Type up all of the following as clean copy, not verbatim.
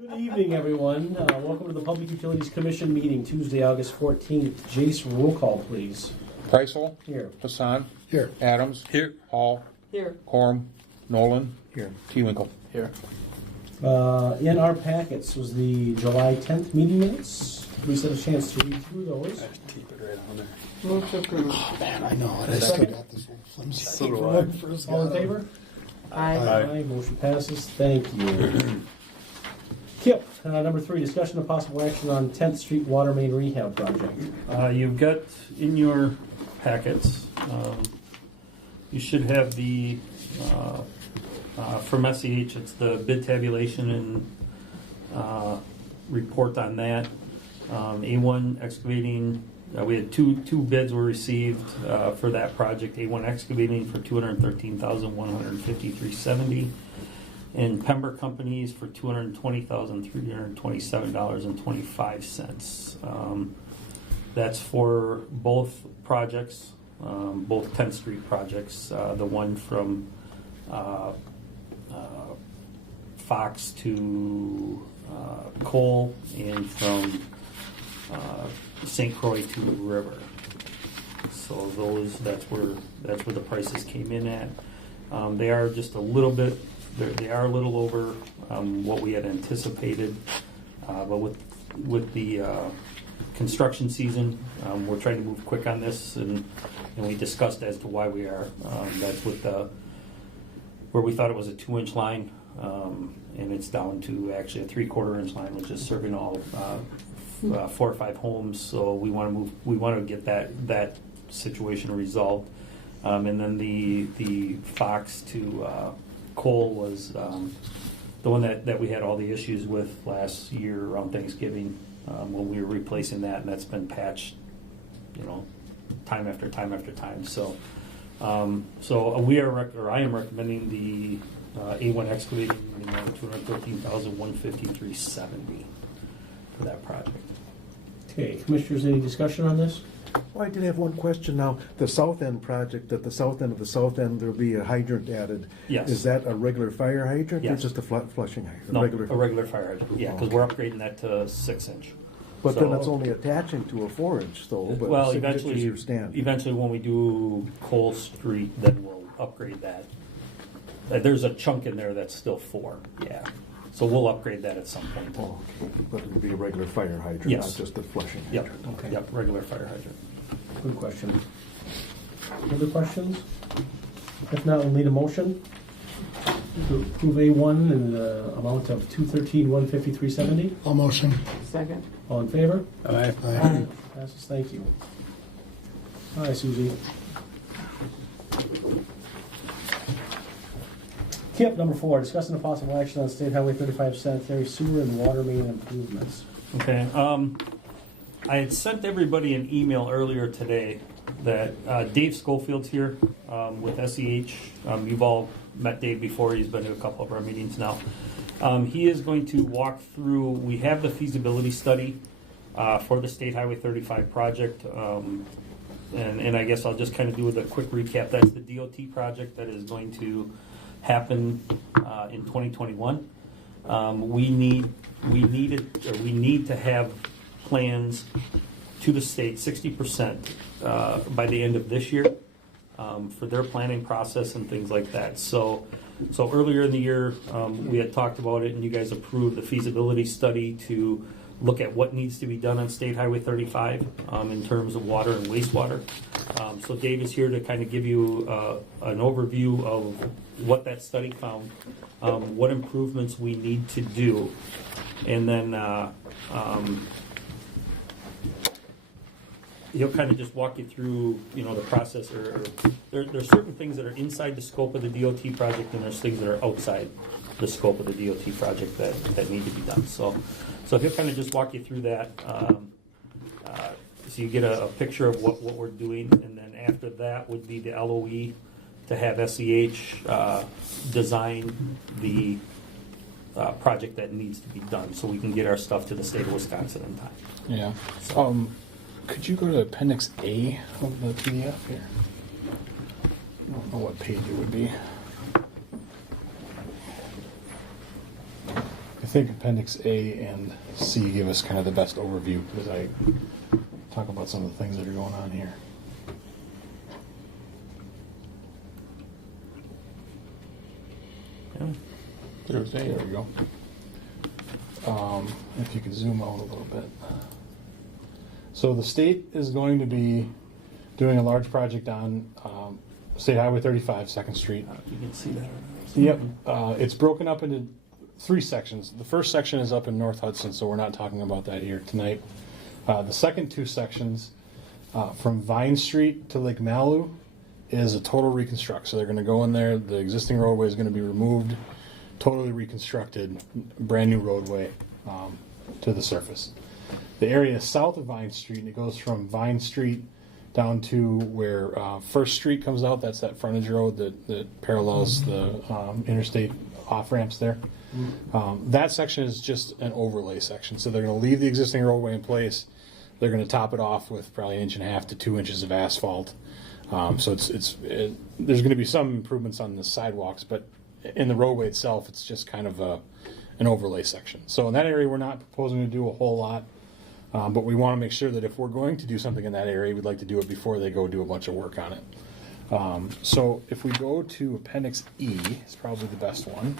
Good evening, everyone. Welcome to the Public Utilities Commission meeting, Tuesday, August 14th. Jace, roll call, please. Preisel. Here. Hassan. Here. Adams. Here. Hall. Here. Quorum. Nolan. Here. T-Winkle. Here. In our packets was the July 10th meeting minutes. We had a chance to read through those. Keep it right on there. Move to approve. Oh man, I know it. I still got this little flimsy So do paperwork I. first. All in favor? Aye. Aye. Motion passes. Thank you. Kip, number 3, discussion of possible action on 10th Street Water Main Rehab Project. You've got in your packets, you should have the, from SEH, it's the bid tabulation and report on that. A1 Excavating, we had two bids were received for that project. A1 Excavating for $213,153.70. And Pember Companies for $220,327.25. That's for both projects, both 10th Street projects. The one from Fox to Cole, and from St. Croix to River. So that's where the prices came in at. They are just a little bit. They are a little over what we had anticipated, but with the construction season, we're trying to move quick on this, and we discussed as to why we are. That's with where we thought it was a 2-inch line, and it's down to actually a 3/4-inch line, which is serving all 4 or 5 homes. So we want to move. We want to get that situation resolved, and then the Fox to Cole was the one that we had all the issues with last year around Thanksgiving when we were replacing that, and that's been patched, time after time after time. So, I am recommending the A1 Excavating in the amount of $213,153.70 for that project. Okay, commissioners, any discussion on this? Well, I did have one question now. The south end project, at the south end of the south end, there'll be a hydrant added. Yes. Is that a regular fire hydrant or Yes. just a flushing hydrant? No, a regular fire hydrant. Yeah, because Okay. we're upgrading that to 6-inch. But So- then it's only attaching to a 4-inch though. But Well, 6 inches eventually, your stand. when we do Cole Street, then we'll upgrade that. There's a chunk in there that's still 4. Yeah, so we'll upgrade that at some point. Oh, okay. But it'll be a regular fire hydrant, Yes. not just a flushing Yep. hydrant. Okay. Yep. Regular fire hydrant. Good question. Other questions? If not, we'll need a motion to approve A1 in the amount of $213,153.70. I'll motion. Second. All in favor? Aye. Passes. Thank you. Hi, Susie. Kip, number 4, discussing the possible action on State Highway 35 sanitary sewer and water main improvements. Okay. I had sent everybody an email earlier today that Dave Schofield's here with SEH. You've all met Dave before. He's been to a couple of our meetings now. He is going to walk through. We have the feasibility study for the State Highway 35 project. And I guess I'll just kind of do a quick recap. That's the DOT project that is going to happen in 2021. We need to have plans to the state 60% by the end of this year for their planning process and things like that. So earlier in the year we had talked about it, and you guys approved the feasibility study to look at what needs to be done on State Highway 35 in terms of water and wastewater. So Dave is here to kind of give you an overview of what that study found, what improvements we need to do, and then he'll kind of just walk you through, the process. Or there's certain things that are inside the scope of the DOT project, and there's things that are outside the scope of the DOT project that need to be done. So he'll kind of just walk you through that, so you get a picture of what we're doing, and then after that would be the LOE to have SEH design the project that needs to be done, so we can get our stuff to the state of Wisconsin in time. Yeah. Could you go to Appendix A of the PDF here? I don't know what page it would be. I think Appendix A and C give us kind of the best overview because I talk about some of the things that are going on here. Yeah. There's There we go. If you could zoom out a little bit. So the state is going to be doing a large project on State Highway 35, 2nd Street. You can see that. Yep. It's broken up into 3 sections. The first section is up in North Hudson, so we're not talking about that here tonight. The second 2 sections, from Vine Street to Lake Malu, is a total reconstruct. So they're going to go in there. The existing roadway is going to be removed, totally reconstructed, brand new roadway to the surface. The area south of Vine Street, it goes from Vine Street down to where First Street comes out. That's that frontage road that parallels the interstate off-ramps there. That section is just an overlay section. So they're going to leave the existing roadway in place. They're going to top it off with probably 1.5 inches to 2 inches of asphalt. So there's going to be some improvements on the sidewalks, but in the roadway itself, it's just kind of an overlay section. So in that area, we're not proposing to do a whole lot. But we want to make sure that if we're going to do something in that area, we'd like to do it before they go do a bunch of work on it. So if we go to Appendix E, it's probably the best one.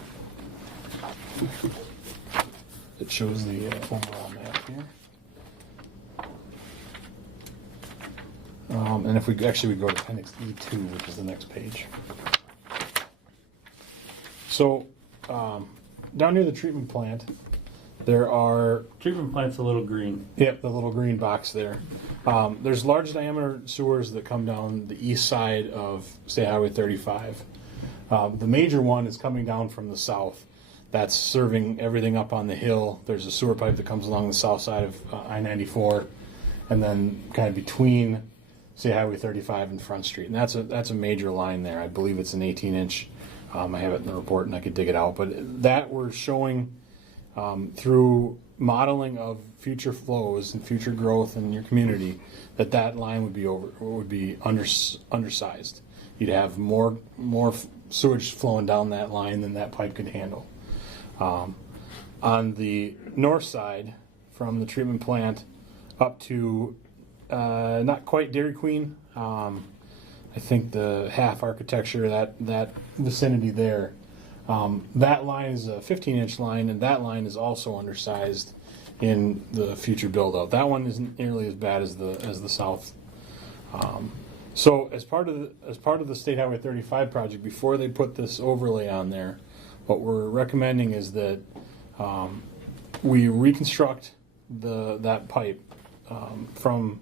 It shows the overall map here. And if we go to Appendix E2, which is the next page. So down near the treatment plant, there are... Treatment plant's a little green. Yep, the little green box there. There's large diameter sewers that come down the east side of State Highway 35. The major one is coming down from the south. That's serving everything up on the hill. There's a sewer pipe that comes along the south side of I-94, and then kind of between State Highway 35 and Front Street. And that's a major line there. I believe it's an 18-inch. I have it in the report, and I could dig it out. But that we're showing... through modeling of future flows and future growth in your community, that line would be undersized. You'd have more sewage flowing down that line than that pipe could handle. On the north side, from the treatment plant up to not quite Dairy Queen, I think the half architecture, that vicinity there. That line is a 15-inch line, and that line is also undersized in the future build-out. That one isn't nearly as bad as the south. So as part of the State Highway 35 project, before they put this overlay on there, what we're recommending is that we reconstruct that pipe from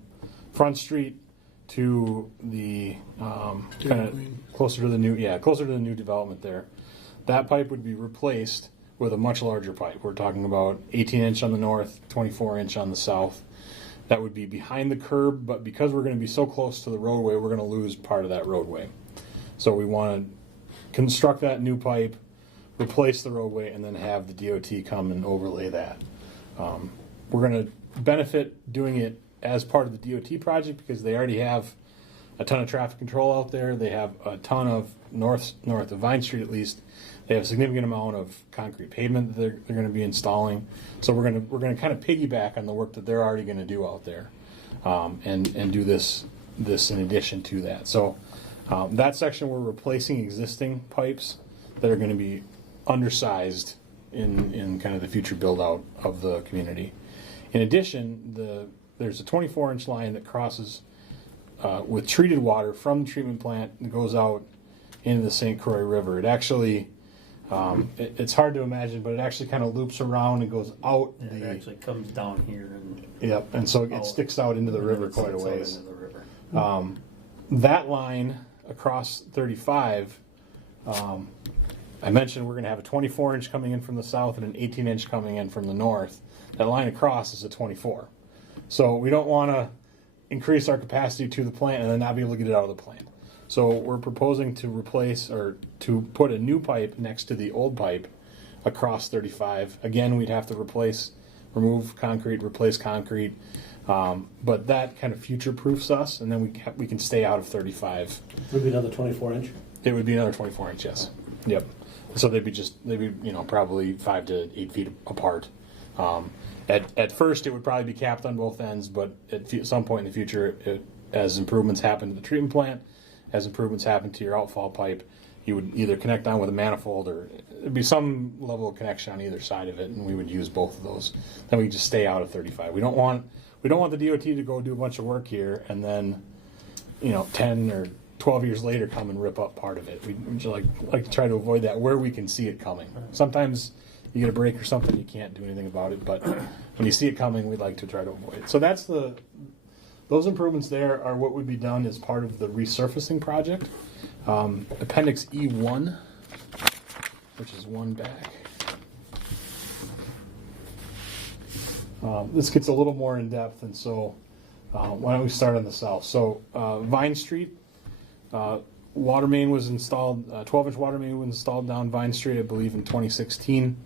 Front Street to the kind of closer to the new development there. That pipe would be replaced with a much larger pipe. We're talking about 18-inch on the north, 24-inch on the south. That would be behind the curb, but because we're going to be so close to the roadway, we're going to lose part of that roadway. So we want to construct that new pipe, replace the roadway, and then have the DOT come and overlay that. We're going to benefit doing it as part of the DOT project because they already have a ton of traffic control out there. They have a ton of north of Vine Street at least. They have a significant amount of concrete pavement that they're going to be installing. So we're going to kind of piggyback on the work that they're already going to do out there, and do this in addition to that. So that section we're replacing existing pipes that are going to be undersized in kind of the future build out of the community. In addition, there's a 24-inch line that crosses with treated water from the treatment plant and goes out into the St. Croix River. It actually, it's hard to imagine, but it actually kind of loops around and goes out. It actually comes down here and Yep, and so it sticks out into the river quite a ways. into the river. That line across 35, I mentioned we're going to have a 24-inch coming in from the south and an 18-inch coming in from the north. That line across is a 24. So we don't want to increase our capacity to the plant and then not be able to get it out of the plant. So we're proposing to replace or to put a new pipe next to the old pipe across 35. Again, we'd have to remove concrete, replace concrete, but that kind of future-proofs us, and then we can stay out of 35. Would be another 24-inch. It would be another 24-inch, yes. Yep. So they'd be probably 5 to 8 feet apart. At first, it would probably be capped on both ends, but at some point in the future, as improvements happen to the treatment plant, as improvements happen to your outfall pipe, you would either connect on with a manifold, or there'd be some level of connection on either side of it, and we would use both of those. Then we just stay out of 35. We don't want the DOT to go do a bunch of work here and then, 10 or 12 years later come and rip up part of it. We like to try to avoid that where we can see it coming. Sometimes you get a break or something, you can't do anything about it, but when you see it coming, we'd like to try to avoid it. So those improvements there are what would be done as part of the resurfacing project. Appendix E1, which is one back. This gets a little more in depth, and so why don't we start on the south? So Vine Street, water main was installed, 12-inch water main was installed down Vine Street, I believe, in 2016.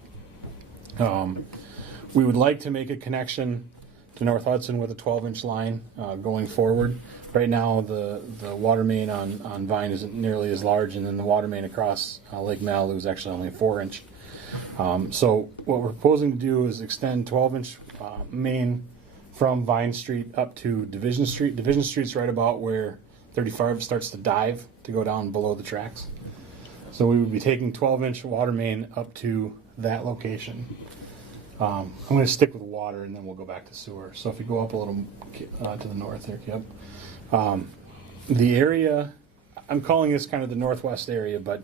We would like to make a connection to North Hudson with a 12-inch line going forward. Right now, the water main on Vine isn't nearly as large, and then the water main across Lake Malibu is actually only a 4-inch. So what we're proposing to do is extend 12-inch main from Vine Street up to Division Street. Division Street's right about where 35 starts to dive to go down below the tracks. So we would be taking 12-inch water main up to that location. I'm going to stick with water, and then we'll go back to sewer. So if you go up a little to the north there, yep. The area, I'm calling this kind of the northwest area, but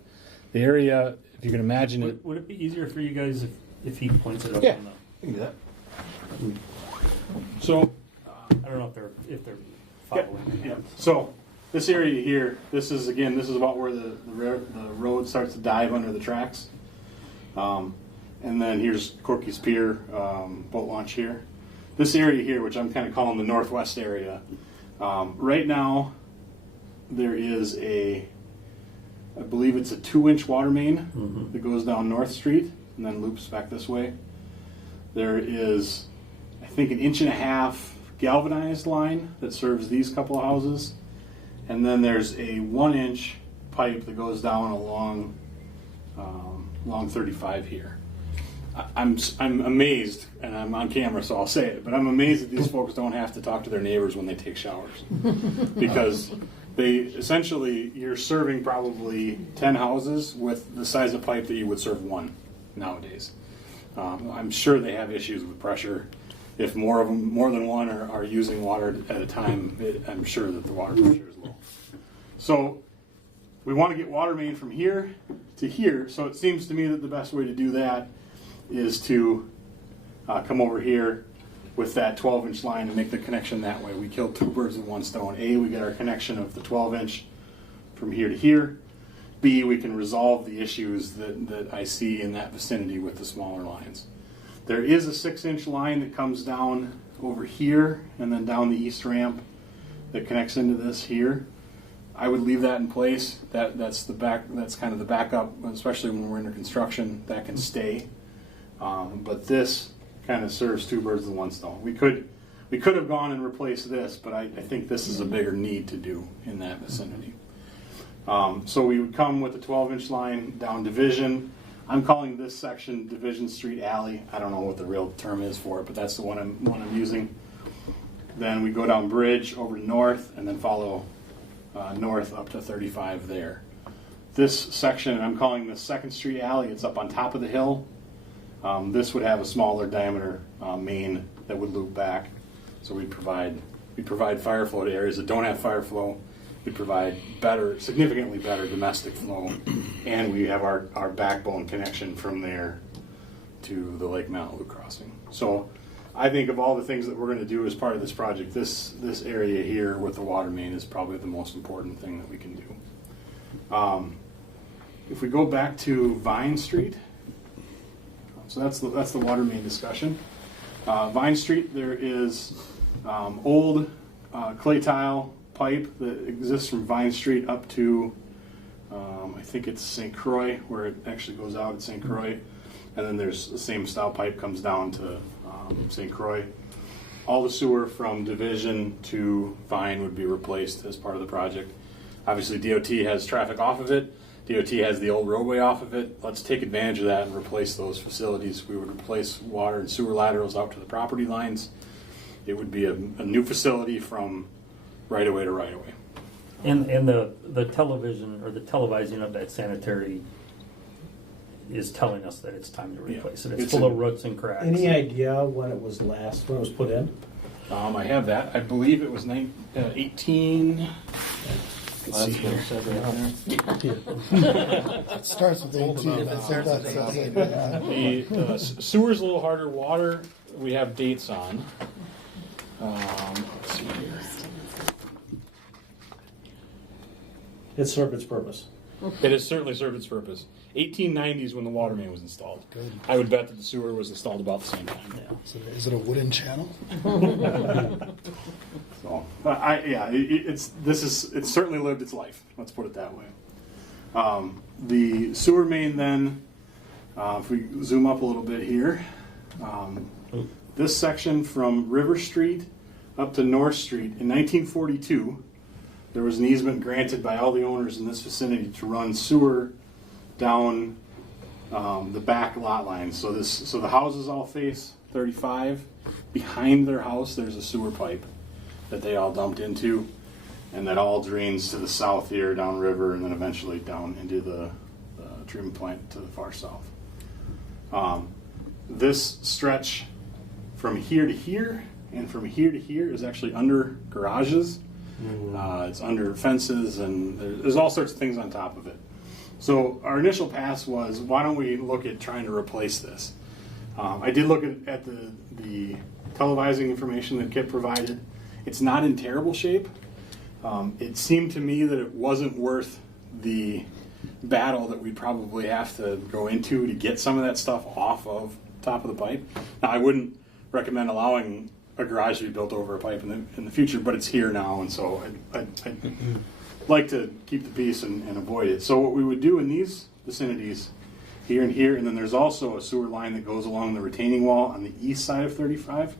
the area, if you can imagine it. Would it be easier for you guys if he points it up Yeah, on the... you can do that. So, I don't know if they're following. yeah. So this area here, this is about where the road starts to dive under the tracks. And then here's Corky's Pier, boat launch here. This area here, which I'm kind of calling the northwest area, right now there is I believe it's a 2-inch water main that goes down North Street and then loops back this way. There is, I think, 1.5 inch galvanized line that serves these couple of houses. And then there's a 1-inch pipe that goes down along 35 here. I'm amazed, and I'm on camera, so I'll say it, but I'm amazed that these folks don't have to talk to their neighbors when they take showers. Because you're serving probably 10 houses with the size of pipe that you would serve one nowadays. I'm sure they have issues with pressure. If more than one are using water at a time, I'm sure that the water pressure is low. So we want to get water main from here to here. So it seems to me that the best way to do that is to come over here with that 12-inch line and make the connection that way. We kill 2 birds with 1 stone. A, we get our connection of the 12-inch from here to here. B, we can resolve the issues that I see in that vicinity with the smaller lines. There is a 6-inch line that comes down over here and then down the east ramp that connects into this here. I would leave that in place. That's kind of the backup, especially when we're under construction. That can stay. But this kind of serves 2 birds with 1 stone. We could have gone and replaced this, but I think this is a bigger need to do in that vicinity. So we would come with a 12-inch line down Division. I'm calling this section Division Street Alley. I don't know what the real term is for it, but that's the one I'm using. Then we go down Bridge over to North and then follow north up to 35 there. This section, I'm calling this 2nd Street Alley. It's up on top of the hill. This would have a smaller diameter main that would loop back. So we provide fire flow to areas that don't have fire flow. We provide significantly better domestic flow, and we have our backbone connection from there to the Lake Malibu crossing. So I think of all the things that we're going to do as part of this project, this area here with the water main is probably the most important thing that we can do. If we go back to Vine Street, so that's the water main discussion. Vine Street, there is old clay tile pipe that exists from Vine Street up to I think it's St. Croix, where it actually goes out at St. Croix, and then there's the same style pipe comes down to St. Croix. All the sewer from Division to Vine would be replaced as part of the project. Obviously DOT has traffic off of it. DOT has the old roadway off of it. Let's take advantage of that and replace those facilities. We would replace water and sewer laterals out to the property lines. It would be a new facility from right away to right away. And the television or the televising of that sanitary is telling us that it's time to replace it. It's It's full of roots and cracks. Any idea when it was put in? I have that. I believe it was 18. Let's see here. It starts with 18. The sewer's a little harder. Water, we have dates on. Let's see here. It served its purpose. It has certainly served its purpose. 1890 is when the water main was installed. Good. I would bet that the sewer was installed about the same time. So is it a wooden channel? So, it's certainly lived its life. Let's put it that way. The sewer main then, if we zoom up a little bit here, this section from River Street up to North Street in 1942, there was an easement granted by all the owners in this vicinity to run sewer down the back lot line. So the houses all face 35. Behind their house, there's a sewer pipe that they all dumped into, and that all drains to the south here, downriver, and then eventually down into the treatment plant to the far south. This stretch from here to here and from here to here is actually under garages. It's under fences, and there's all sorts of things on top of it. So our initial pass was, why don't we look at trying to replace this? I did look at the televising information that Kip provided. It's not in terrible shape. It seemed to me that it wasn't worth the battle that we probably have to go into to get some of that stuff off of top of the pipe. Now, I wouldn't recommend allowing a garage to be built over a pipe in the future, but it's here now, and so I'd like to keep the peace and avoid it. So what we would do in these vicinities, here and here, and then there's also a sewer line that goes along the retaining wall on the east side of 35.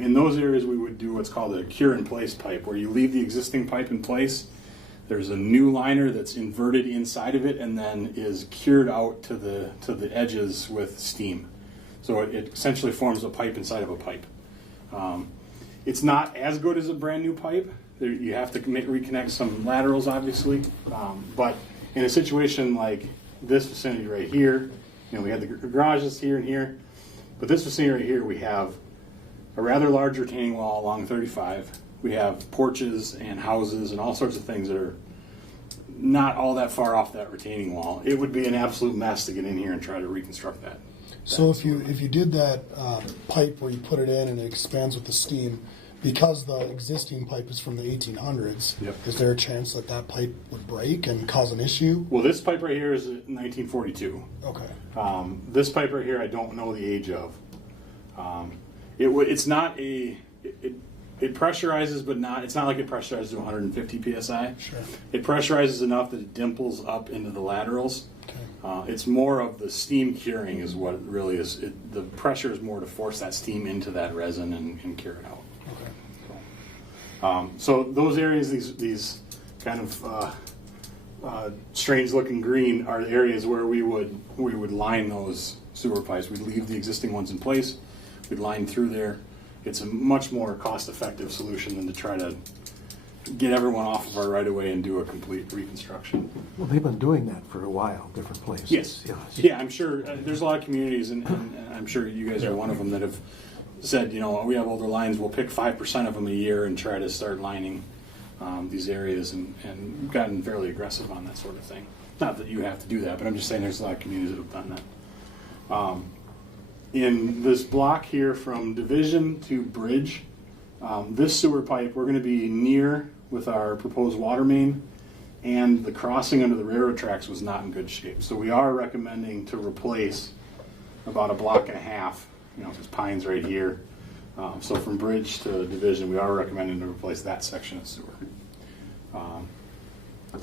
In those areas, we would do what's called a cure-in-place pipe, where you leave the existing pipe in place. There's a new liner that's inverted inside of it and then is cured out to the edges with steam. So it essentially forms a pipe inside of a pipe. It's not as good as a brand new pipe. You have to reconnect some laterals, obviously. But in a situation like this vicinity right here, we had the garages here and here. But this vicinity right here, we have a rather large retaining wall along 35. We have porches and houses and all sorts of things that are not all that far off that retaining wall. It would be an absolute mess to get in here and try to reconstruct that. So if you did that pipe where you put it in and it expands with the steam, because the existing pipe is from the 1800s, Yep. Is there a chance that that pipe would break and cause an issue? Well, this pipe right here is 1942. Okay. This pipe right here, I don't know the age of. It's not a. It pressurizes, but not. It's not like it pressurizes to 150 psi. Sure. It pressurizes enough that it dimples up into the laterals. Okay. It's more of the steam curing is what it really is. The pressure is more to force that steam into that resin and cure it out. Okay. So those areas, these kind of strange-looking green, are the areas where we would line those sewer pipes. We'd leave the existing ones in place. We'd line through there. It's a much more cost-effective solution than to try to get everyone off of our right-of-way and do a complete reconstruction. Well, they've been doing that for a while, different places. Yes. Yeah, I'm sure there's a lot of communities, and I'm sure you guys are one of them, that have said, we have older lines, we'll pick 5% of them a year and try to start lining these areas, and gotten fairly aggressive on that sort of thing. Not that you have to do that, but I'm just saying there's a lot of communities that have done that. In this block here from Division to Bridge, this sewer pipe, we're going to be near with our proposed water main, and the crossing under the railroad tracks was not in good shape. So we are recommending to replace about a block and a half. There's pines right here. So from Bridge to Division, we are recommending to replace that section of sewer.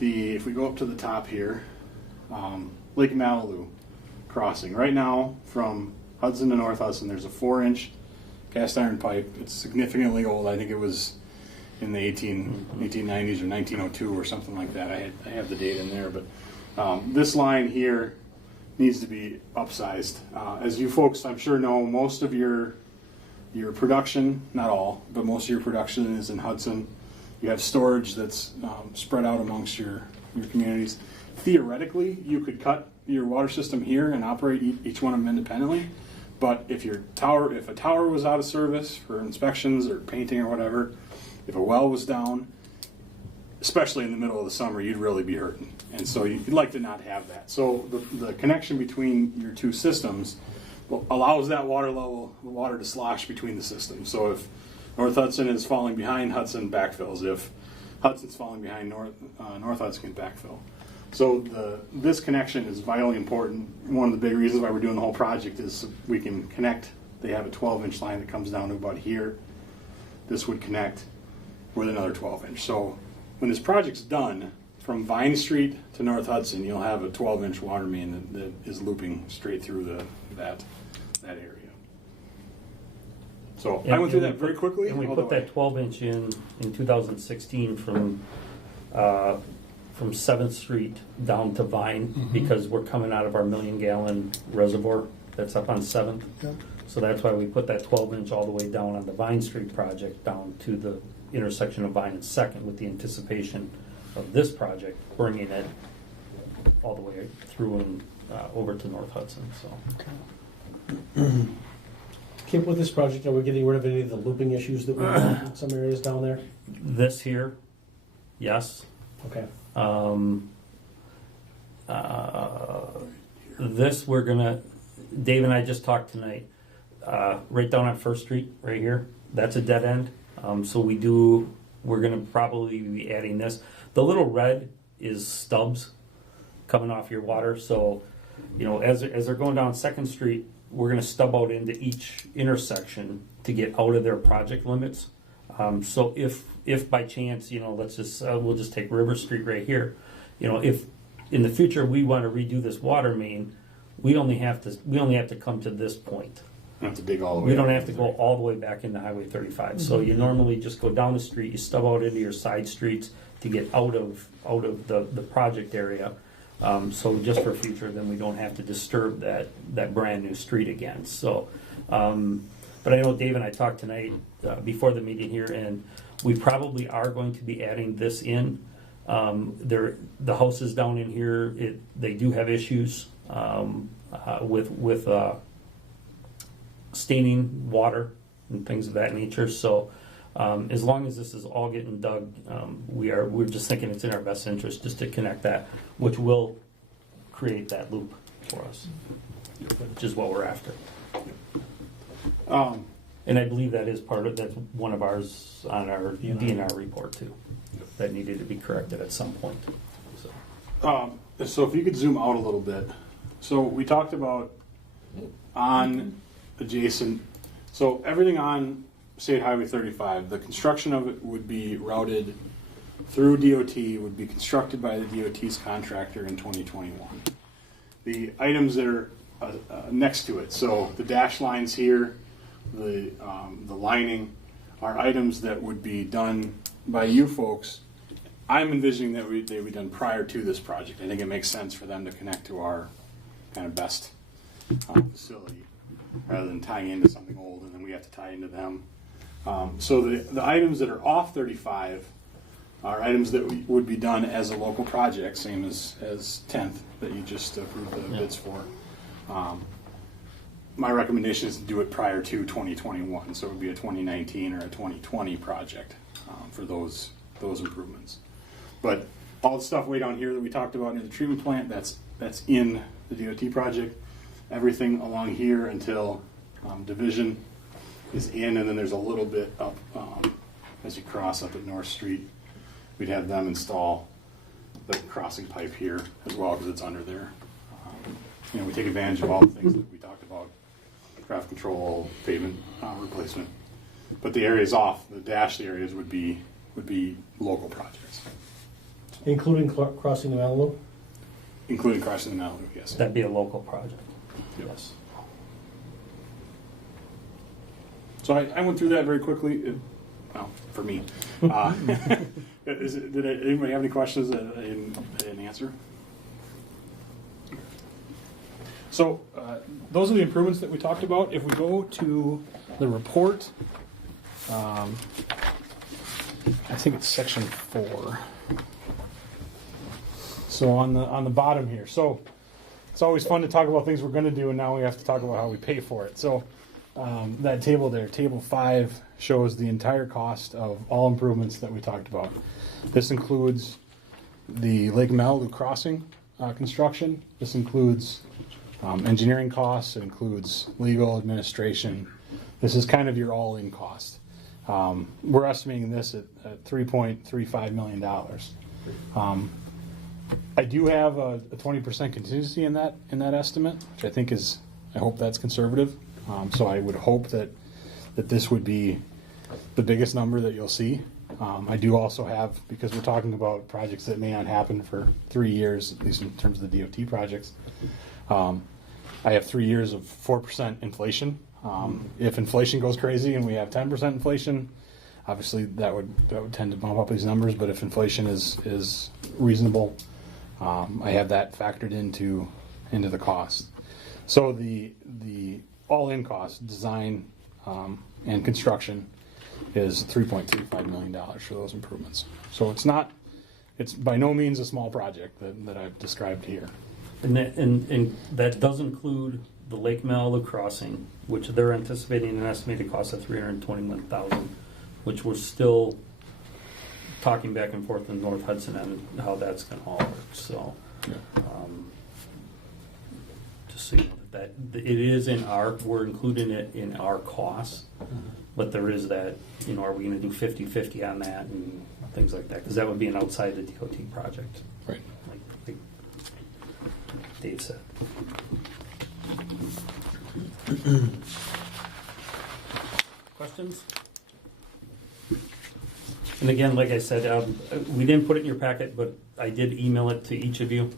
If we go up to the top here, Lake Malibu crossing. Right now, from Hudson to North Hudson, there's a 4-inch cast iron pipe. It's significantly old. I think it was in the 1890s or 1902 or something like that. I have the date in there, but This line here needs to be upsized. As you folks, I'm sure know, most of your production, not all, but most of your production is in Hudson. You have storage that's spread out amongst your communities. Theoretically, you could cut your water system here and operate each one of them independently. But if a tower was out of service for inspections or painting or whatever, if a well was down, especially in the middle of the summer, you'd really be hurting. And so you'd like to not have that. So the connection between your two systems allows that water level, the water to slosh between the systems. So if North Hudson is falling behind, Hudson backfills. If Hudson's falling behind, North Hudson can backfill. So this connection is vitally important. One of the big reasons why we're doing the whole project is so we can connect. They have a 12-inch line that comes down to about here. This would connect with another 12-inch. So when this project's done, from Vine Street to North Hudson, you'll have a 12-inch water main that is looping straight through that area. So I went through that very quickly. And we put that 12-inch in 2016 from 7th Street down to Vine, because we're coming out of our 1 million-gallon reservoir that's up on 7th. Yep. So that's why we put that 12-inch all the way down on the Vine Street project, down to the intersection of Vine and 2nd, with the anticipation of this project bringing it all the way through and over to North Hudson. So. Kip, with this project, are we getting rid of any of the looping issues that we have in some areas down there? This here, yes. Okay. This we're gonna, Dave and I just talked tonight, right down on First Street, right here, that's a dead end. So we're gonna probably be adding this. The little red is stubs coming off your water. So, as they're going down 2nd Street, we're gonna stub out into each intersection to get out of their project limits. So if by chance, let's just, we'll just take River Street right here. If in the future we want to redo this water main, we only have to come to this point. You don't have to dig all the way. We don't have to go all the way back into Highway 35. So you normally just go down the street, you stub out into your side streets to get out of the project area. So just for future, then we don't have to disturb that brand new street again. So, but I know Dave and I talked tonight before the meeting here, and we probably are going to be adding this in. The houses down in here, they do have issues with staining water and things of that nature. So as long as this is all getting dug, we're just thinking it's in our best interest just to connect that, which will create that loop for us, which is what we're after. And I believe that's one of ours on our DNR report too. That needed to be corrected at some point. So if you could zoom out a little bit. So we talked about on adjacent, so everything on State Highway 35, the construction of it would be routed through DOT, would be constructed by the DOT's contractor in 2021. The items that are next to it, so the dash lines here, the lining, are items that would be done by you folks. I'm envisioning that they would be done prior to this project. I think it makes sense for them to connect to our kind of best facility rather than tying into something old and then we have to tie into them. So the items that are off 35 are items that would be done as a local project, same as 10th that you just approved the bids for. My recommendation is to do it prior to 2021, so it would be a 2019 or a 2020 project for those improvements. But all the stuff way down here that we talked about near the treatment plant, that's in the DOT project. Everything along here until Division is in, and then there's a little bit up as you cross up at North Street. We'd have them install the crossing pipe here as well because it's under there. We take advantage of all the things that we talked about, craft control, pavement replacement. But the areas off, the dashed areas would be local projects. Including crossing the Malibu? Including crossing the Malibu, yes. That'd be a local project. Yep. Yes. So I went through that very quickly. Well, for me. Did anybody have any questions that I didn't answer? So those are the improvements that we talked about. If we go to the report, I think it's section 4. So on the bottom here. So it's always fun to talk about things we're going to do, and now we have to talk about how we pay for it. So that table there, table 5, shows the entire cost of all improvements that we talked about. This includes the Lake Malibu crossing construction. This includes engineering costs. It includes legal, administration. This is kind of your all-in cost. We're estimating this at $3.35 million. I do have a 20% contingency in that estimate, which I think is, I hope that's conservative. So I would hope that this would be the biggest number that you'll see. I do also have, because we're talking about projects that may not happen for 3 years, at least in terms of the DOT projects, I have 3 years of 4% inflation. If inflation goes crazy and we have 10% inflation, obviously that would tend to bump up these numbers. But if inflation is reasonable, I have that factored into the cost. So the all-in cost, design and construction, is $3.35 million for those improvements. So it's by no means a small project that I've described here. And that does include the Lake Malibu crossing, which they're anticipating an estimated cost of $321,000, which we're still talking back and forth in North Hudson on how that's going to all work. So, just so you know that it is we're including it in our costs, but there is that, are we going to do 50-50 on that and things like that? Because that would be an outside the DOT project. Right. Like Dave said. Questions? And again, like I said, we didn't put it in your packet, but I did email it to each of you,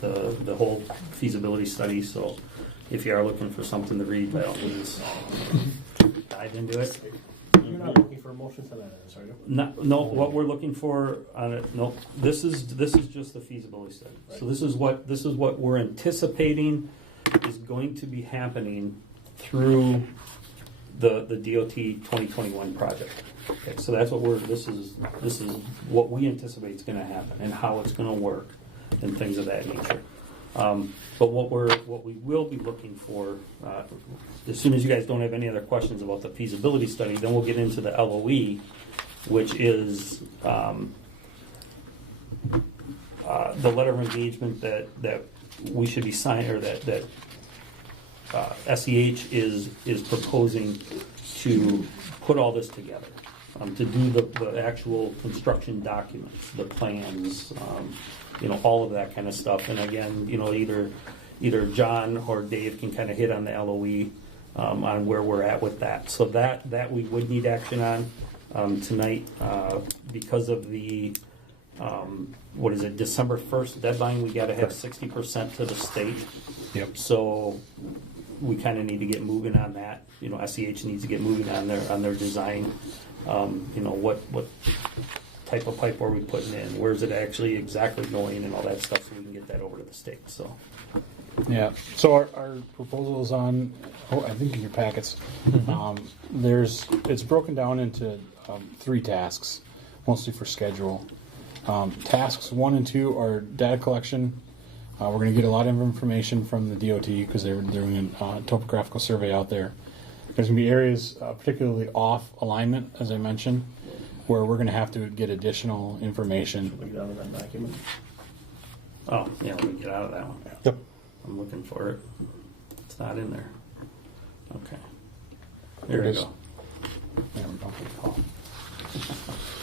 the whole feasibility study. So if you are looking for something to read, by all means, dive into it. You're not looking for a motion tonight, are you? No, what we're looking for on it, no, this is just the feasibility study. Right. So this is what we're anticipating is going to be happening through the DOT 2021 project. Okay, so that's what this is what we anticipate is going to happen and how it's going to work and things of that nature. But what we will be looking for, as soon as you guys don't have any other questions about the feasibility study, then we'll get into the LOE, which is the letter of engagement that we should be signing, or that SEH is proposing to put all this together, to do the actual construction documents, the plans, all of that kind of stuff. And again, either John or Dave can kind of hit on the LOE on where we're at with that. So that we would need action on tonight because of the December 1st deadline. We got to have 60% to the state. Yep. So we kind of need to get moving on that. SEH needs to get moving on their design. What type of pipe are we putting in? Where's it actually exactly going, and all that stuff, so we can get that over to the state. So. Yeah. So our proposal is on. I think in your packets. It's broken down into 3 tasks, mostly for schedule. Tasks 1 and 2 are data collection. We're going to get a lot of information from the DOT because they're doing a topographical survey out there. There's going to be areas, particularly off alignment, as I mentioned, where we're going to have to get additional information. Should we get out of that document? Oh, yeah, let me get out of that one. Yep. I'm looking for it. It's not in there. Okay. There There it we is. go. There we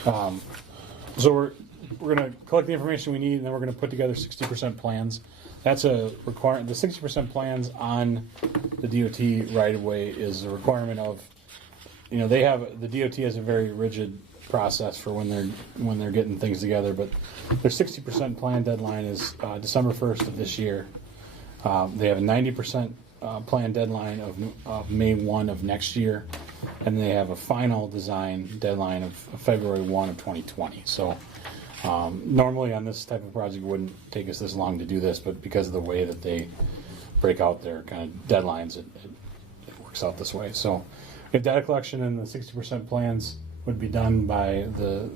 go. So we're going to collect the information we need, and then we're going to put together 60% plans. That's a requirement. The 60% plans on the DOT right-of-way is a requirement of, the DOT has a very rigid process for when they're getting things together, but their 60% plan deadline is December 1st of this year. They have a 90% plan deadline of May 1 of next year, and they have a final design deadline of February 1 of 2020. So normally on this type of project it wouldn't take us this long to do this, but because of the way that they break out their kind of deadlines, it works out this way. So if data collection and the 60% plans would be done by the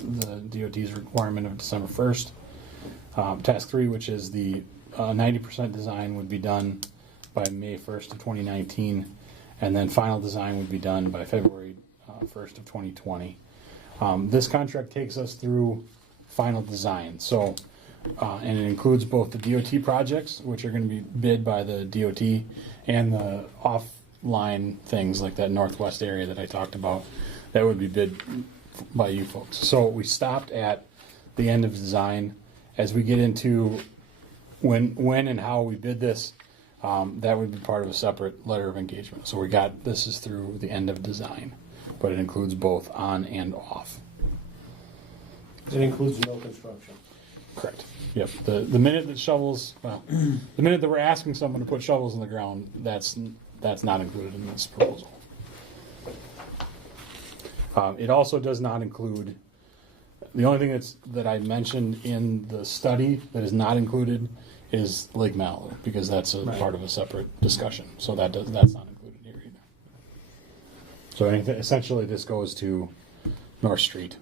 DOT's requirement of December 1st. Task 3, which is the 90% design, would be done by May 1st of 2019, and then final design would be done by February 1st of 2020. This contract takes us through final design. So, and it includes both the DOT projects, which are going to be bid by the DOT, and the offline things like that northwest area that I talked about, that would be bid by you folks. So we stopped at the end of design. As we get into when and how we bid this, that would be part of a separate letter of engagement. So this is through the end of design, but it includes both on and off. It includes no construction. Correct. Yep. The minute that the minute that we're asking someone to put shovels in the ground, that's not included in this proposal. It also does not include, the only thing that I mentioned in the study that is not included is Lake Malibu, because that's a part of a separate discussion. So that's not included here either. So essentially this goes to North Street.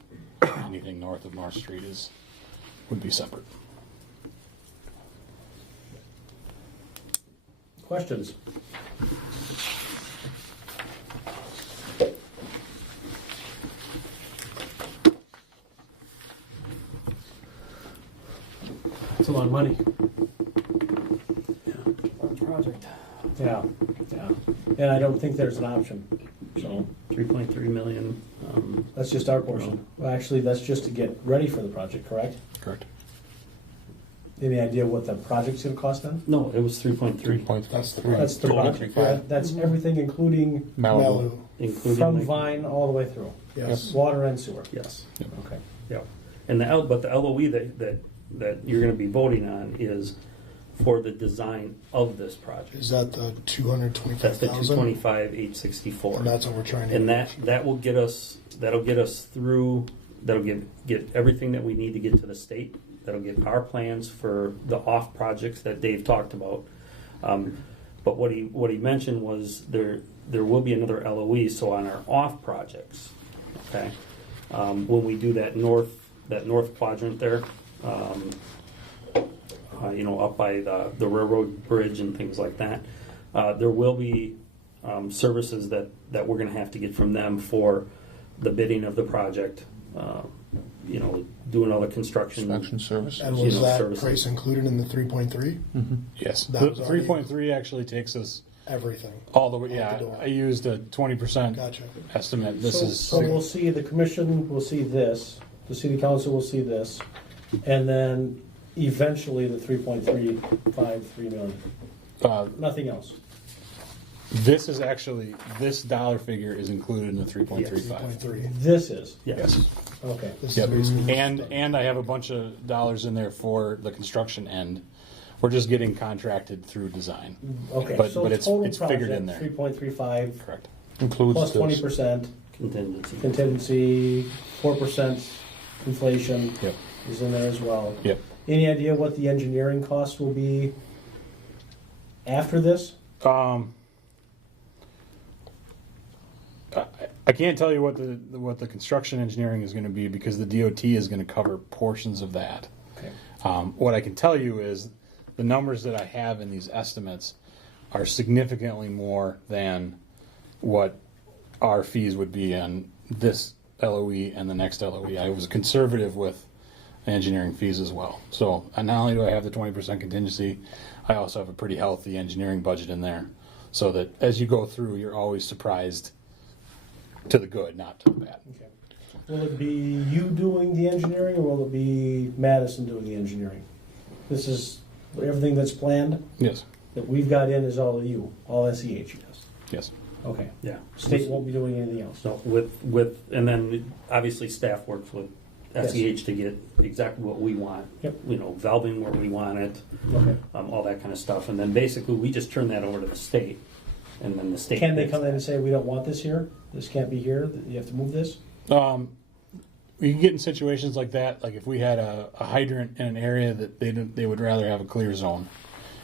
Anything north of North Street would be separate. Questions? It's a lot of money. Project. Yeah, yeah. And I don't think there's an option. So 3.3 million. that's just our portion. Well, actually, that's just to get ready for the project, correct? Correct. Any idea what the project's gonna cost then? No, it was 3.3. That's the That's the project. That's everything including Malibu. Including from the- Vine all the way through. Yes. Water and sewer. Yes. Okay. Yeah. And but the LOE that you're going to be voting on is for the design of this project. Is that the That's the 225,000? 225 864. And that's what we're trying to. And that will get us through. That'll get everything that we need to get to the state. That'll get our plans for the off projects that Dave talked about. But what he mentioned was there will be another LOE. So on our off projects, okay, when we do that north quadrant there, up by the railroad bridge and things like that, there will be services that we're going to have to get from them for the bidding of the project. Doing all the construction. Inspection service. And was that services. price included in the 3.3? Yes. That The was already- 3.3 actually takes us Everything. all the way. Out Yeah, the door. I used a 20% Gotcha. estimate. So we'll see, the commission will see this, the city council will see this, and then eventually the 3.353 million. Nothing else. This dollar figure is included in the 3.35. 3.3. This is, Yes. okay. This Yep. is basically And I have a bunch of dollars in there for the construction end. We're just getting contracted through design. Okay, But so it's total figured in project, there. 3.35 Correct. Includes plus this. 20%, Contingency. contingency, 4% inflation Yep. is in there as well. Yep. Any idea what the engineering costs will be after this? I can't tell you what the construction engineering is going to be because the DOT is going to cover portions of that. Okay. What I can tell you is the numbers that I have in these estimates are significantly more than what our fees would be on this LOE and the next LOE. I was conservative with engineering fees as well. So not only do I have the 20% contingency, I also have a pretty healthy engineering budget in there so that as you go through, you're always surprised to the good, not to the bad. Okay. Will it be you doing the engineering, or will it be Madison doing the engineering? This is everything that's planned, Yes. that we've got in is all you, all SEH. Yes. Okay. Yeah. State won't be doing anything else. So and then obviously staff works with SEH to get exactly what we want. Yep. Valving where we want it, Okay. all that kind of stuff. And then basically we just turn that over to the state, and then the state. Can they picks come in that. and say, we don't want this here, this can't be here, you have to move this? We can get in situations like that, like if we had a hydrant in an area that they would rather have a clear zone,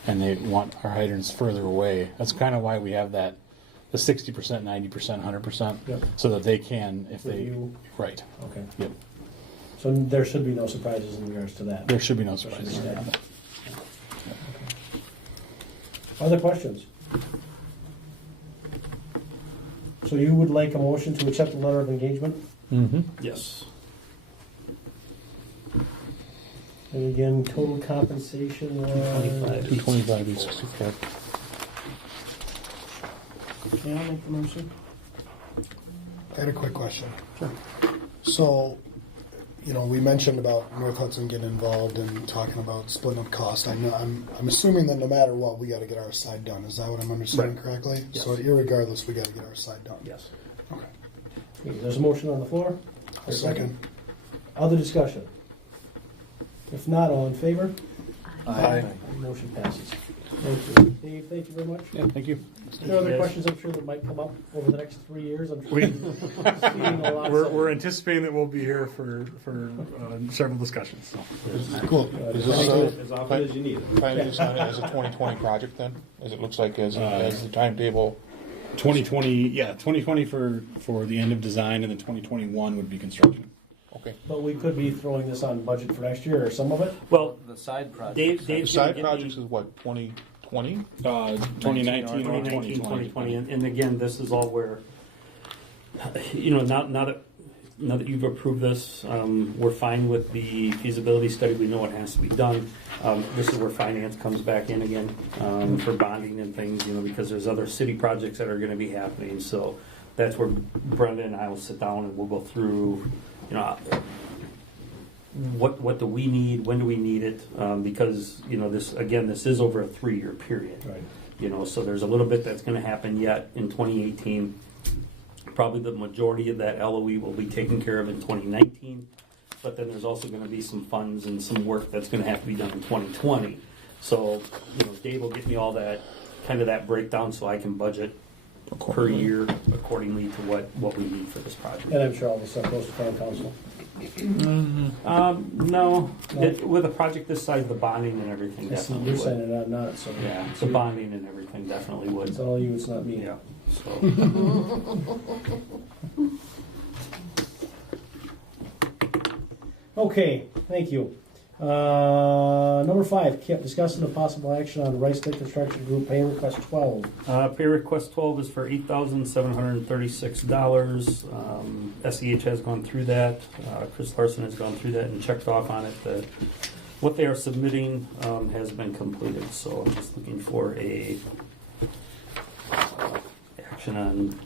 and they want our hydrants further away. That's kind of why we have that, the 60%, 90%, 100%, Yep. so that they can, if they, Review. right. Okay. Yep. So there should be no surprises in regards to that. There should be no surprises. Yeah. Other questions? So you would like a motion to accept the letter of engagement? Mm-hmm. Yes. And again, total compensation was 25. 225, 865. Can I make the motion? I had a quick question. Sure. So, we mentioned about North Hudson getting involved and talking about splitting up cost. I'm assuming that no matter what, we got to get our side done. Is that what I'm understanding correctly? Yes. So, irregardless, we got to get our side done. Yes. Okay. Okay, there's a motion on the floor. A second. Other discussion? If not, all in favor? Aye. Motion passes. Thank you. Dave, thank you very much. Yeah, thank you. There are other Yes. questions I'm sure that might come up over the next 3 years. I'm sure We- seeing a lot We're anticipating that we'll be here for several discussions. So. Cool. Is this As often as you need it. planning to sign it as a 2020 project then, as it looks like as the timetable? 2020, 2020 for the end of design, and then 2021 would be construction. Okay. But we could be throwing this on budget for next year, or some of it. Well, The side project. Dave's The gonna side give me- projects is what, 2020? 2019 or 2019, 2020. 2020, and again, this is all where, now that you've approved this, we're fine with the feasibility study, we know what has to be done. This is where finance comes back in again, for bonding and things, because there's other city projects that are gonna be happening, so that's where Brenda and I will sit down and we'll go through, what do we need, when do we need it, because, this is over a 3-year period. Right. So there's a little bit that's going to happen yet in 2018. Probably the majority of that LOE will be taken care of in 2019, but then there's also going to be some funds and some work that's going to have to be done in 2020. So, Dave will get me all that, kind of that breakdown so I can budget per year accordingly to what we need for this project. And I'm sure all this stuff goes to town council. No, with a project this size, the bonding and everything I see definitely you're would. saying it, I'm not, so. Yeah, the bonding and everything definitely would. It's all you, it's not me. Yeah, so. Okay, thank you. Number 5, discussing the possible action on Rice Lake Construction Group pay request 12. Pay request 12 is for $8,736. SEH has gone through that. Chris Larson has gone through that and checked off on it. What they are submitting has been completed, so I'm just looking for a action on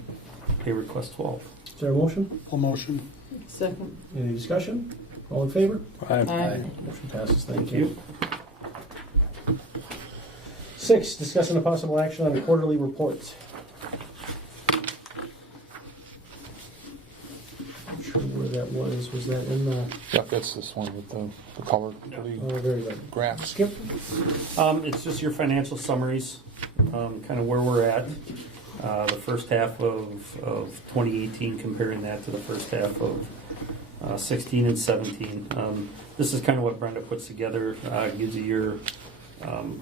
pay request 12. Is there a motion? Full motion. Second. Any discussion? All in favor? Aye. Motion passes, thank you. 6, discussing the possible action on the quarterly reports. Not sure where that was. Was that in the? Yep, that's this one with the color, the Oh, very good. graphs. Skip. It's just your financial summaries, kind of where we're at. The first half of 2018, comparing that to the first half of 16 and 17. This is kind of what Brenda puts together. Gives you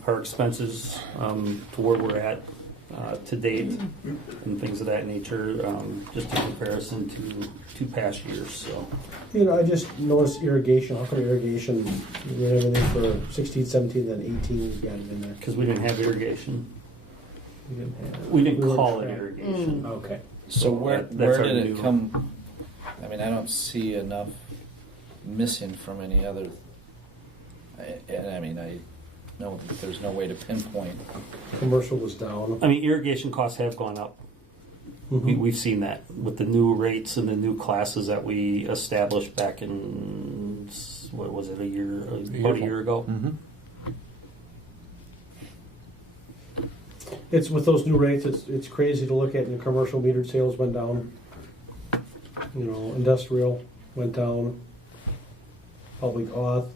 our expenses to where we're at to date and things of that nature, just in comparison to past years. So I just noticed irrigation. How come irrigation? We had everything for 16, 17, then 18. We got it in there. because we didn't have irrigation, We didn't have. we didn't were call it track- irrigation. Okay. So where that's our did new- it come? I mean, I don't see enough missing from any other. I know that there's no way to pinpoint. Commercial was down. I mean, irrigation costs have gone up. We've seen that with the new rates and the new classes that we established back in, what was it, about a year ago? Mm-hmm. It's with those new rates. It's crazy to look at. And commercial metered sales went down. Industrial went down. Public auth.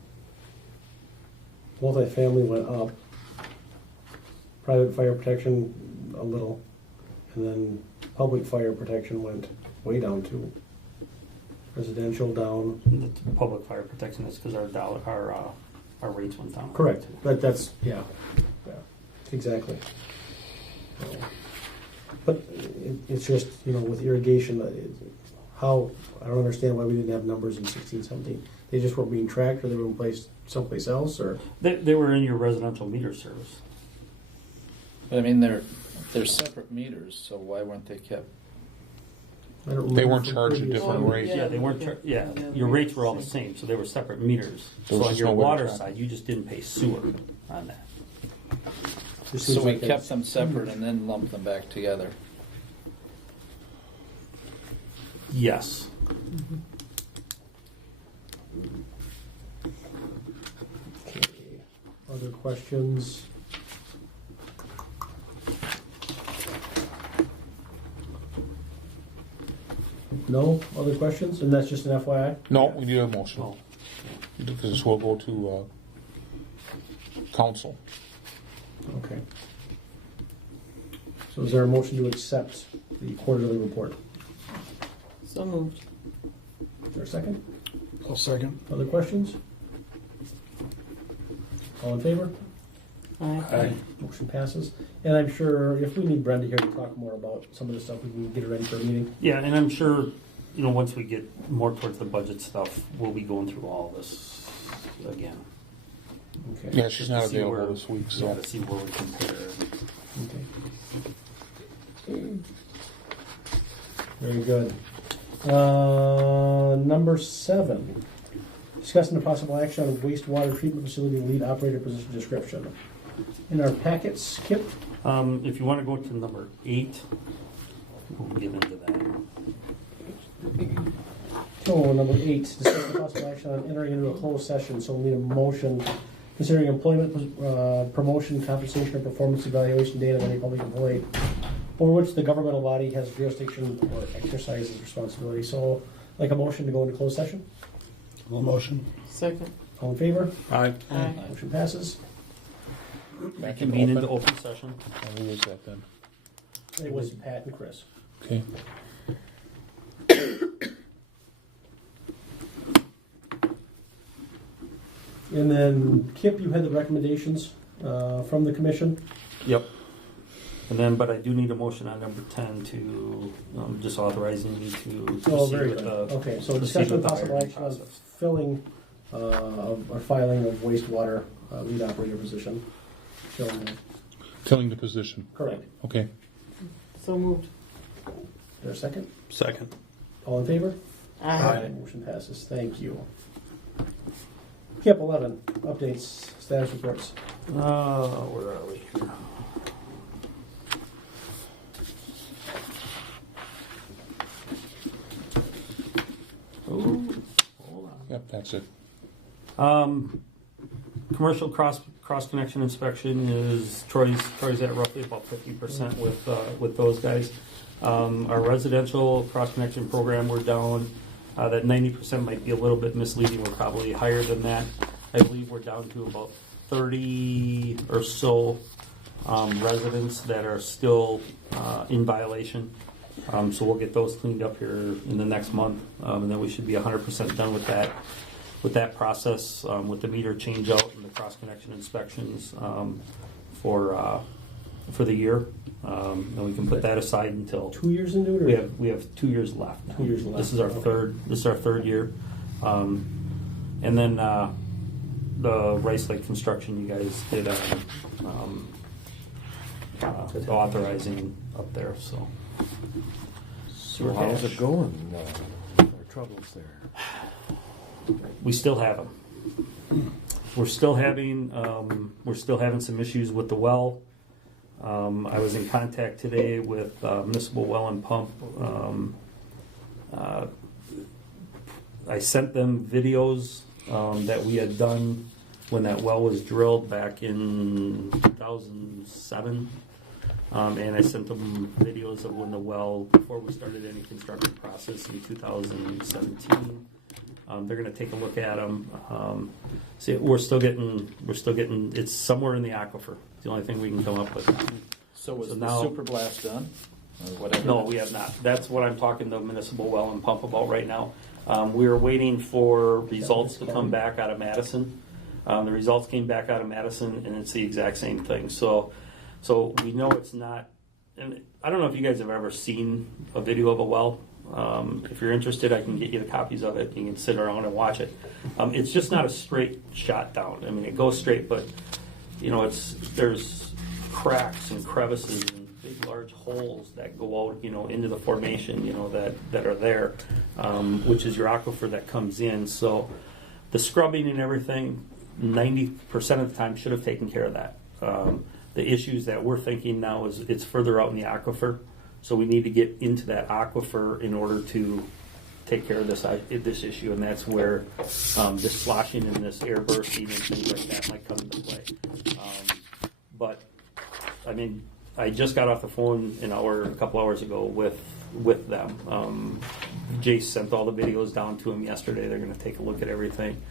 Multifamily went up. Private fire protection a little, and then public fire protection went way down too. Residential down. The public fire protection is because our rates went down. Correct, but that's yeah. Exactly. But it's just, with irrigation, how, I don't understand why we didn't have numbers in 16, 17. They just weren't being tracked, or they were placed someplace else, or? They were in your residential meter service. But I mean, they're separate meters, so why weren't they kept? I don't They remember weren't from charging previous- different rates. Yeah, they weren't, your rates were all the same, so they were separate meters. There So was on just your no way to water track. side, you just didn't pay sewer on that. Just So seems we like kept that's- them separate and then lumped them back together. Yes. Okay. Other questions? No other questions? And that's just an FYI? No, we need a motion. Oh. Because this will go to council. Okay. So is there a motion to accept the quarterly report? So moved. Is there a second? I'll second. Other questions? All in favor? Aye. Motion passes. And I'm sure if we need Brenda here to talk more about some of the stuff, we can get it ready for a meeting. Yeah, and I'm sure, once we get more towards the budget stuff, we'll be going through all this again. Okay. Yeah, she's not To see available where- this week, Yeah, so. to see where we compare. Okay. Very good. Number 7. Discussing the possible action on wastewater treatment facility lead operator position description. In our packets, Skip? If you want to go to number 8, we'll get into that. Oh, number 8. Discussing the possible action on entering into a closed session. So we'll need a motion considering employment, promotion, compensation, or performance evaluation data of any public employee over which the governmental body has jurisdiction or exercises responsibility. So, like a motion to go into closed session? Motion. Second. All in favor? Aye. Aye. Motion passes. Back Convene into open. open session. Who is that then? It was Pat and Chris. Okay. And then, Kip, you had the recommendations from the commission. Yep. And then, but I do need a motion on number 10 to, just authorizing me to Oh, proceed very with good. the. Okay, so proceed discussion with of the possible hiring action on process. filling or filing of wastewater lead operator position. Filling the position. Correct. Okay. So moved. Is there a second? Second. All in favor? Aye. Motion passes. Thank you. Kip, 11, updates, status reports. Where are we here? Oh, hold on. Yep, that's it. Commercial cross connection inspection is Troy's at roughly about 50% with those guys. Our residential cross connection program, we're down. That 90% might be a little bit misleading. We're probably higher than that. I believe we're down to about 30 or so residents that are still in violation. So we'll get those cleaned up here in the next month, and then we should be 100% done with that process, with the meter change out and the cross connection inspections for the year. And we can put that aside until 2 years into it? Or? we have 2 years left now. 2 years left. This is our third year. And then the Rice Lake construction, you guys did the authorizing up there. So So how's it going? Our troubles there. we still have them. We're still having some issues with the well. I was in contact today with Municipal Well and Pump. I sent them videos that we had done when that well was drilled back in 2007. And I sent them videos of when the well, before we started any construction process in 2017. They're going to take a look at them. See, we're still getting. It's somewhere in the aquifer. It's the only thing we can come up with. So was So the now- super blast done? Or whatever? No, we have not. That's what I'm talking to Municipal Well and Pump about right now. We're waiting for results to come back out of Madison. The results came back out of Madison, and it's the exact same thing. So So we know it's not, and I don't know if you guys have ever seen a video of a well. If you're interested, I can get you the copies of it. You can sit around and watch it. It's just not a straight shot down. I mean, it goes straight, but there's cracks and crevices and big, large holes that go out, into the formation, that are there, which is your aquifer that comes in. So the scrubbing and everything, 90% of the time should have taken care of that. The issues that we're thinking now is it's further out in the aquifer, so we need to get into that aquifer in order to take care of this issue, and that's where this sloshing and this air bursting and things like that might come into play. But I mean, I just got off the phone a couple hours ago with them. Jace sent all the videos down to him yesterday. They're going to take a look at everything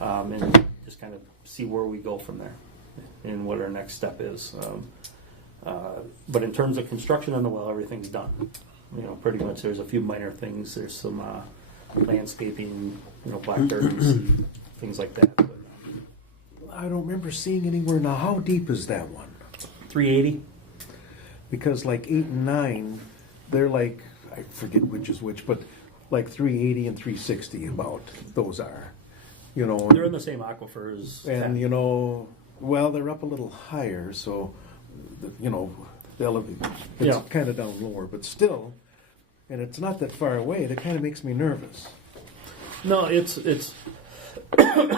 and just kind of see where we go from there and what our next step is. But in terms of construction on the well, everything's done. Pretty much. There's a few minor things. There's some landscaping, black dirt, things like that. But, I don't remember seeing anywhere now. How deep is that one? 380. Because like 8 and 9, they're like, I forget which is which, but like 380 and 360 about, those are. They're in the same aquifer as And, well, they're up a little higher, so, the elevator, it's kind of down lower, but still, and it's not that far away, that kind of makes me nervous. No, it's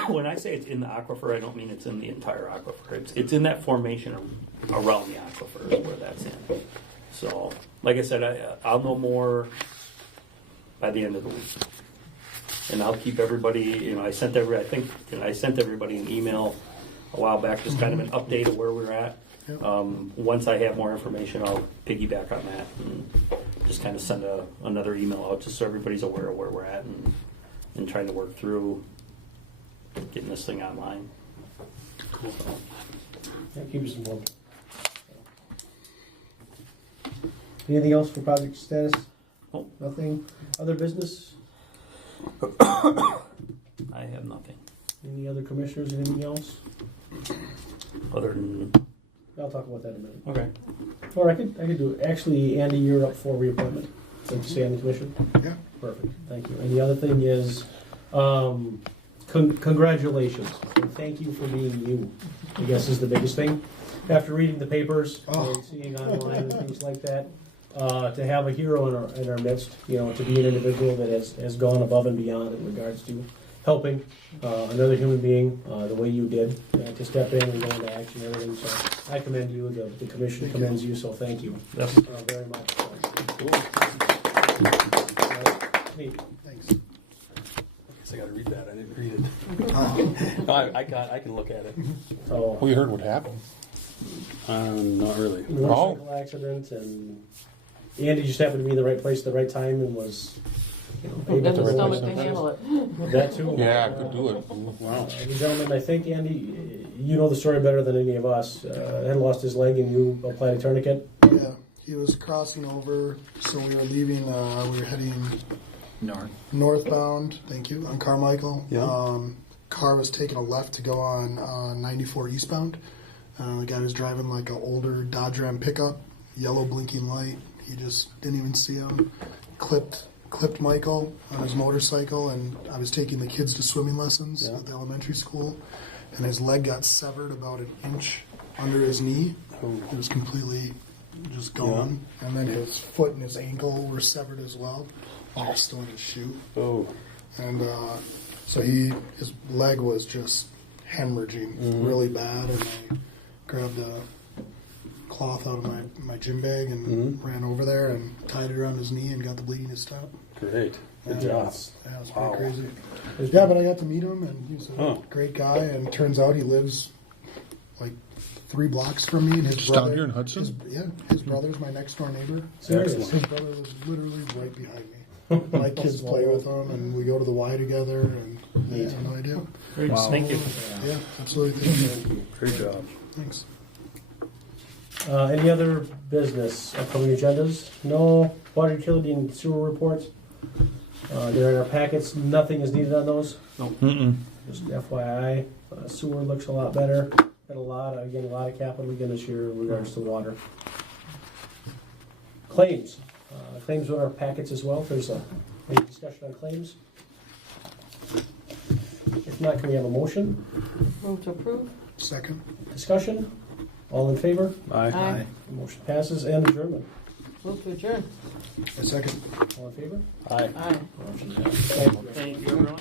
when I say it's in the aquifer, I don't mean it's in the entire aquifer. It's in that formation around the aquifer is where that's in. So, like I said, I'll know more by the end of the week, and I'll keep everybody. I sent everybody an email a while back, just kind of an update of where we're at. Yep. Once I have more information, I'll piggyback on that and just kind of send another email out just so everybody's aware of where we're at and trying to work through getting this thing online. Cool. Yeah, keep us informed. Anything else for project status? Oh. Nothing? Other business? I have nothing Any other commissioners? Anything else? other than I'll talk about that in a minute. okay. Or I could do it. Actually, Andy, you're up for reappointment since you stay on the commission. Yeah. Perfect. Thank you. And the other thing is, congratulations and thank you for being you. I guess is the biggest thing. After reading the papers and seeing online and things like that, to have a hero in our midst, to be an individual that has gone above and beyond in regards to helping another human being the way you did, to step in and go into action and everything. So I commend you. The commission commends you. So thank you very much. Neat. Thanks. I got to read that. I didn't read it. No, I can look at it. So, We heard what happened. Not really. motorcycle accident, and Andy just happened to be in the right place at the right time and was, able Then to the replace stomach can handle it. that too. Yeah, could do it. Wow. The gentleman, I think, Andy, you know the story better than any of us, had lost his leg and you applied a tourniquet. Yeah, he was crossing over, so we were leaving. We were heading northbound. Thank you, on Carmichael. Yeah. Car was taking a left to go on 94 eastbound. The guy was driving like an older Dodge Ram pickup, yellow blinking light. He just didn't even see him. Clipped Michael on his motorcycle, and I was taking the kids to swimming lessons at the elementary school, and his leg got severed about an inch under his knee. It was completely just gone. And then his foot and his ankle were severed as well. They're still in his shoe. Oh. And so his leg was just hemorrhaging really bad, and I grabbed a cloth out of my gym bag and ran over there and tied it around his knee and got the bleeding to stop. Great. Good Yeah, job. it was pretty crazy. Yeah, but I got to meet him, and he's a great guy, and it turns out he lives like 3 blocks from me, and his Just brother... down here in Hudson? His brother's my next door neighbor. Serious? His brother was literally right behind me. My kids play with him, and we go to the Y together, and I have no idea. Great. Thank you. Yeah, absolutely. Thank you. Great job. Thanks. Any other business, upcoming agendas? No. Water utility and sewer reports? They're in our packets. Nothing is needed on those? No. Just FYI. Sewer looks a lot better. Got a lot of capital again this year in regards to water. Claims. Claims are in our packets as well. If there's any discussion on claims. If not, can we have a motion? Move to approve. Second. Discussion? All in favor? Aye. Motion passes. And adjournment. Move to adjourn. A second. All in favor? Aye. Motion passes. Thank you. Thank you, everyone.